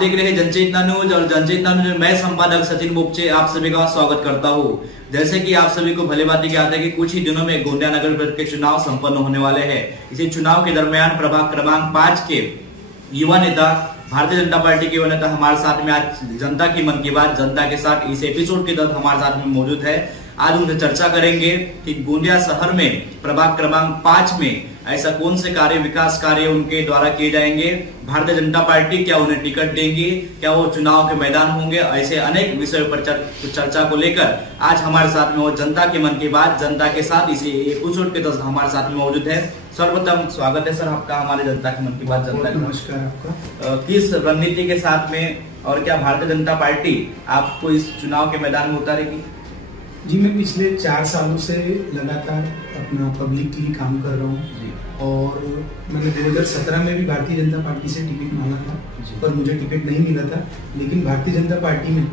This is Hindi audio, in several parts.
देख रहे हैं जनचेतना न्यूज और जनचेतना न्यूज में मैं संपादक सचिन बोपचे आप सभी का स्वागत करता हूं। जैसे कि आप सभी को भली भांति ज्ञात है कि कुछ ही दिनों में गोंदिया नगर परिषद के चुनाव संपन्न होने वाले हैं। इसी चुनाव के दरमियान प्रभाग क्रमांक 5 के युवा नेता भारतीय जनता पार्टी के युवा नेता हमारे साथ में आज जनता की मन की बात जनता के साथ इस एपिसोड के तहत हमारे साथ में मौजूद है। आज उनसे चर्चा करेंगे कि गोंदिया शहर में प्रभाग क्रमांक 5 में ऐसा कौन से कार्य विकास कार्य उनके द्वारा किए जाएंगे, भारतीय जनता पार्टी क्या उन्हें टिकट देंगी, क्या वो चुनाव के मैदान होंगे, ऐसे अनेक विषयों पर चर्चा को लेकर आज हमारे साथ में वो जनता के मन की बात जनता के साथ इसी एपिसोड के तहत हमारे साथ में मौजूद है। सर्वप्रथम स्वागत है सर आपका हमारे जनता की मन की बात जनता का। नमस्कार आपका। किस रणनीति के साथ में और क्या भारतीय जनता पार्टी आपको इस चुनाव के मैदान में उतारेगी? जी मैं पिछले 4 सालों से लगातार अपना पब्लिक के लिए काम कर रहा हूँ और मैंने 2017 में भी भारतीय जनता पार्टी से टिकट मांगा था पर मुझे टिकट नहीं मिला था। लेकिन भारतीय जनता पार्टी में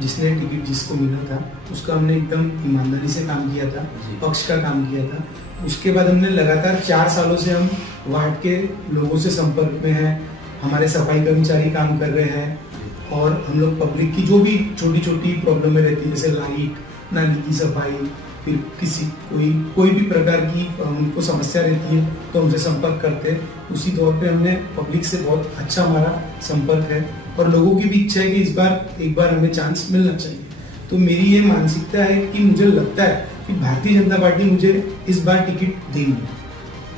जिसने टिकट जिसको मिला था उसका हमने एकदम ईमानदारी से काम किया था, पक्ष का काम किया था। उसके बाद हमने लगातार 4 सालों से हम वार्ड के लोगों से संपर्क में हैं, हमारे सफाई कर्मचारी काम कर रहे हैं और हम लोग पब्लिक की जो भी छोटी छोटी प्रॉब्लमें रहती है जैसे लाइट, नाली की सफाई, फिर किसी कोई भी प्रकार की उनको समस्या रहती है तो हमसे संपर्क करते हैं। उसी तौर पे हमने पब्लिक से बहुत अच्छा हमारा संपर्क है और लोगों की भी इच्छा है कि इस बार एक बार हमें चांस मिलना चाहिए। तो मेरी ये मानसिकता है कि मुझे लगता है कि भारतीय जनता पार्टी मुझे इस बार टिकट देगी।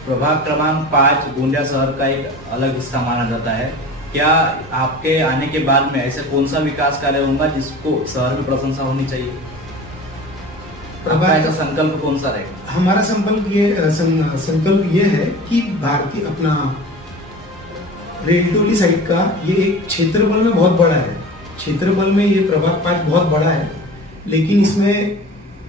प्रभाग क्रमांक 5 गोंदिया शहर का एक अलग हिस्सा माना जाता है। क्या आपके आने के बाद में ऐसे कौन सा विकास कार्य होगा जिसको शहर में प्रशंसा होनी चाहिए? आपका संकल्प कौन सा रहेगा? हमारा संकल्प ये है कि भारतीय अपना रेलटोली साइड का ये एक क्षेत्रफल में बहुत बड़ा है। क्षेत्रफल में ये प्रभाग 5 बहुत बड़ा है, लेकिन इसमें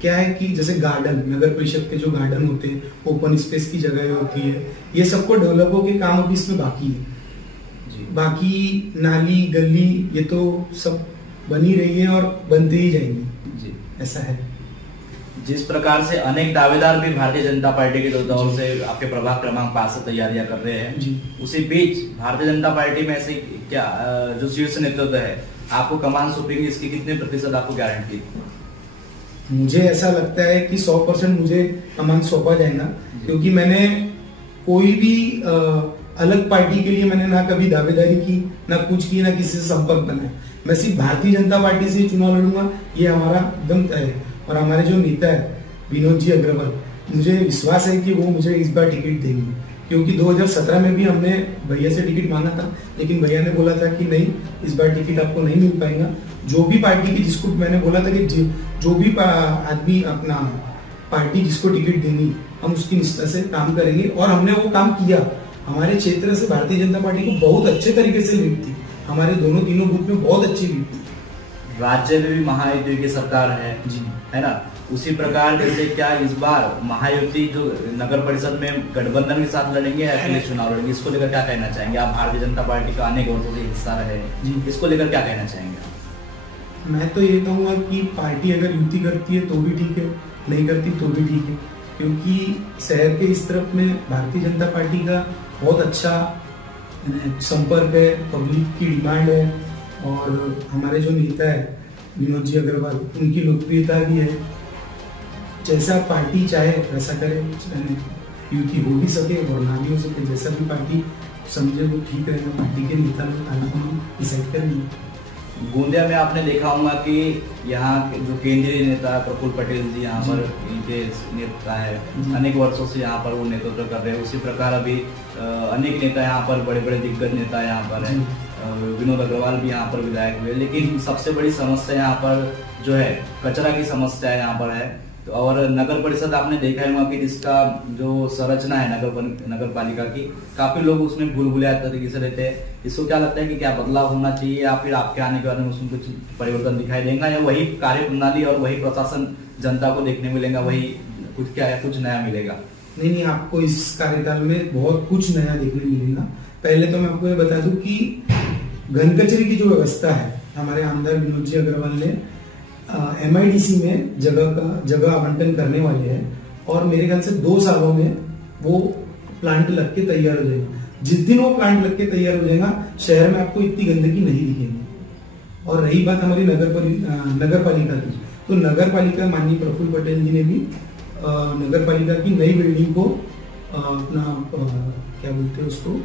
क्या है कि जैसे गार्डन, नगर परिषद के जो गार्डन होते हैं, ओपन स्पेस की जगह होती है, ये सबको डेवलप हो के काम अभी इसमें बाकी है। बाकी नाली गली ये तो सब बनी रही है और बनते ही जाएंगी जी, ऐसा है। जिस प्रकार से अनेक दावेदार भी भारतीय जनता पार्टी के दौर से आपके प्रभाग क्रमांक 5 से तैयारियां कर रहे हैं जी। उसी बीच भारतीय जनता पार्टी में ऐसे क्या जो शीर्ष नेतृत्व है आपको कमान सौंपेंगे, इसकी कितने प्रतिशत आपको गारंटी? मुझे ऐसा लगता है कि 100% मुझे कमान सौंपा जाएगा, क्योंकि मैंने कोई भी अलग पार्टी के लिए मैंने ना कभी दावेदारी की, ना कुछ की, ना किसी से संपर्क बनाया। मैं सिर्फ भारतीय जनता पार्टी से चुनाव लड़ूंगा, ये हमारा एकदम तय है। और हमारे जो नेता है विनोद जी अग्रवाल, मुझे विश्वास है कि वो मुझे इस बार टिकट देंगे, क्योंकि 2017 में भी हमने भैया से टिकट मांगा था, लेकिन भैया ने बोला था कि नहीं, इस बार टिकट आपको नहीं मिल पाएगा। जो भी पार्टी की जिसको मैंने बोला था कि जो भी आदमी अपना पार्टी जिसको टिकट देनी, हम उसकी निष्ठा से काम करेंगे और हमने वो काम किया। हमारे क्षेत्र से भारतीय जनता पार्टी को बहुत अच्छे तरीके से लीड थी, हमारे तीनों बूथ में बहुत अच्छी लीड थी। राज्य में भी महायुति की सरकार है जी, है ना? उसी प्रकार जैसे क्या इस बार महायुति जो नगर परिषद में गठबंधन के साथ लड़ेंगे या अकेले चुनाव लड़ेंगे, इसको लेकर क्या कहना चाहेंगे? आप भारतीय जनता पार्टी का अनेक वर्षों से हिस्सा रहे जी, इसको लेकर क्या कहना चाहेंगे? मैं तो ये कहूँगा कि पार्टी अगर युति करती है तो भी ठीक है, नहीं करती तो भी ठीक है, क्योंकि शहर के इस तरफ में भारतीय जनता पार्टी का बहुत अच्छा संपर्क है, पब्लिक की डिमांड है और हमारे जो नेता है विनोद जी अग्रवाल, उनकी लोकप्रियता भी है। जैसा पार्टी चाहे वैसा करे, युति हो भी सके और ना भी हो सके, जैसा भी पार्टी समझे वो ठीक रहेगा। पार्टी के नेता लोग आना डिसाइड करेंगे। गोंदिया में आपने देखा होगा कि यहाँ जो केंद्रीय नेता प्रफुल्ल पटेल जी यहाँ पर इनके नेता है, अनेक वर्षों से यहाँ पर वो नेतृत्व कर रहे हैं। उसी प्रकार अभी अनेक नेता यहाँ पर बड़े बड़े दिग्गज नेता यहाँ पर है, विनोद अग्रवाल भी यहाँ पर विधायक हुए। लेकिन सबसे बड़ी समस्या यहाँ पर जो है कचरा की समस्या यहाँ पर है। और नगर परिषद आपने देखा है कि जिसका जो संरचना है नगर पालिका की, काफी लोग उसमें भूल-भुलैया तरीके से रहते हैं। इसको क्या लगता है कि क्या बदलाव होना चाहिए या फिर आपके आने के बाद में उसमें कुछ परिवर्तन दिखाई देगा या वही कार्य प्रणाली और वही प्रशासन जनता को देखने मिलेगा, वही कुछ नया मिलेगा? नहीं, आपको इस कार्यकाल में बहुत कुछ नया देखने मिलेगा। पहले तो मैं आपको ये बता दूं कि घन कचरे की जो व्यवस्था है, हमारे आमदार विनोद जी अग्रवाल ने MIDC में जगह आवंटन करने वाले हैं और मेरे ख्याल से 2 सालों में वो प्लांट लग के तैयार हो जाएगा। जिस दिन वो प्लांट लग के तैयार हो जाएगा, शहर में आपको इतनी गंदगी नहीं दिखेगी। और रही बात हमारी नगर पालिका की, तो नगर पालिका माननीय प्रफुल्ल पटेल जी ने भी नगर पालिका की नई बिल्डिंग को अपना क्या बोलते हैं उसको,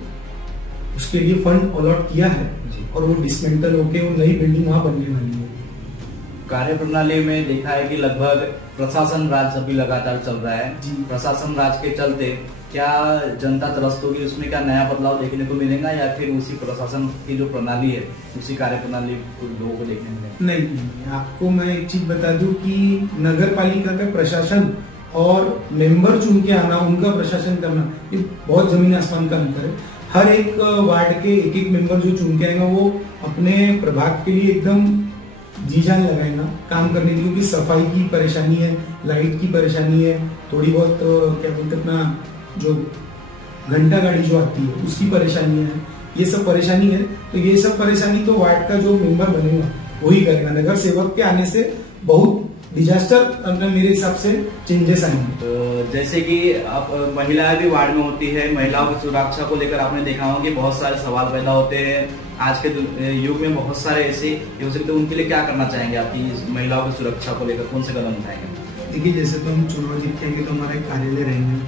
उसके लिए फंड अलॉट किया है और वो डिसमेंटल होके वो नई बिल्डिंग वहां बनने वाली है। कार्य प्रणाली में देखा है कि लगभग प्रशासन राज अभी लगातार चल रहा है। प्रशासन राज के चलते क्या जनता त्रस्त होगी, उसमें क्या नया बदलाव देखने को मिलेगा या फिर उसी प्रशासन की जो प्रणाली है उसी कार्य प्रणाली लोगों को देखने को मिलेगा? नहीं, आपको मैं एक चीज बता दूं कि नगर पालिका का प्रशासन और मेंबर चुन के आना, उनका प्रशासन करना, ये बहुत जमीन आसमान का अंतर है। हर एक वार्ड के एक एक मेंबर जो चुन के आएगा वो अपने प्रभाग के लिए एकदम जी जान लगाएगा काम करने की, क्योंकि सफाई की परेशानी है, लाइट की परेशानी है, थोड़ी बहुत क्या बोलते अपना जो घंटा गाड़ी जो आती है उसकी परेशानी है, ये सब परेशानी है। तो ये सब परेशानी तो वार्ड का जो मेंबर बनेगा वही करेगा। नगर सेवक के आने से बहुत डिजास्टर मेरे हिसाब से चेंजेस आएंगे। तो जैसे कि आप महिलाएं भी वार्ड में होती है, महिलाओं की सुरक्षा को लेकर आपने देखा होगा कि बहुत सारे सवाल पैदा होते हैं। आज के युग में बहुत सारे ऐसे हो सकते हैं, उनके लिए क्या करना चाहेंगे आपकी महिलाओं की सुरक्षा को लेकर, कौन से कदम उठाएंगे? देखिए, जैसे तो हम चुनाव जीतेंगे तो हमारा एक कार्यालय रहेंगे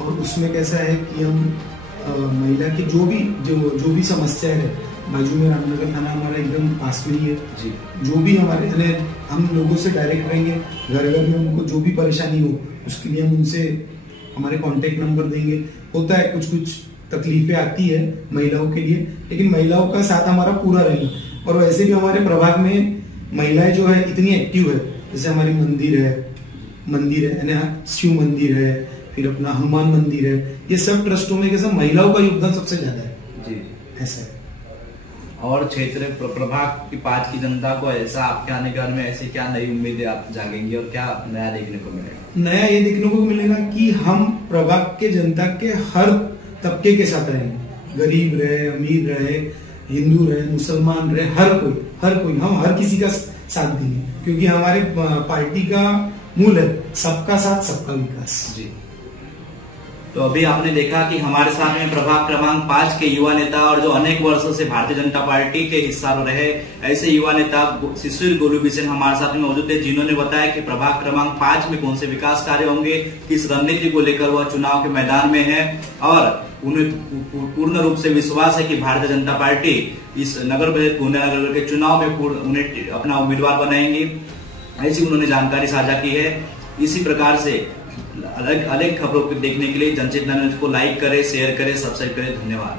और उसमें कैसा है कि हम महिला की जो भी समस्या है, बाजू में रामनगर थाना हमारा एकदम पास में ही है जी, जो भी हमारे हम लोगों से डायरेक्ट रहेंगे, घर घर में उनको जो भी परेशानी हो उसके लिए हम उनसे हमारे कांटेक्ट नंबर देंगे। होता है कुछ तकलीफें आती है महिलाओं के लिए, लेकिन महिलाओं का साथ हमारा पूरा रहेगा। और वैसे भी हमारे प्रभाग में महिलाएं जो है इतनी एक्टिव है, जैसे हमारी मंदिर है शिव मंदिर है, फिर अपना हनुमान मंदिर है, ये सब ट्रस्टों में कैसा महिलाओं का योगदान सबसे ज्यादा है जी, ऐसा है। और क्षेत्र प्रभाग की 5 की जनता को ऐसा आपके आने के बाद में ऐसे क्या नई उम्मीदें आप जागेंगी और क्या नया देखने को मिलेगा? नया ये देखने को मिलेगा कि हम प्रभाग के जनता के हर तबके के साथ रहेंगे, गरीब रहे, अमीर रहे, हिंदू रहे, मुसलमान रहे, हर कोई हम हर किसी का साथ देंगे, क्योंकि हमारे पार्टी का मूल है सबका साथ सबका विकास जी। तो अभी आपने देखा कि हमारे साथ में प्रभाग क्रमांक 5 के युवा नेता और जो अनेक वर्षों से भारतीय जनता पार्टी के हिस्सा रहे ऐसे युवा नेता शिशिर गोलूबिसेन हमारे साथ में मौजूद थे, जिन्होंने बताया कि प्रभाग क्रमांक 5 में कौन से विकास कार्य होंगे, किस रणनीति को लेकर वह चुनाव के मैदान में है और उन्हें पूर्ण रूप से विश्वास है कि भारतीय जनता पार्टी इस नगर परिषद गोंदिया नगर के चुनाव में उन्हें अपना उम्मीदवार बनाएंगे, ऐसी उन्होंने जानकारी साझा की है। इसी प्रकार से अलग अलग खबरों को देखने के लिए जनचेतना न्यूज को लाइक करें, शेयर करें, सब्सक्राइब करें। धन्यवाद।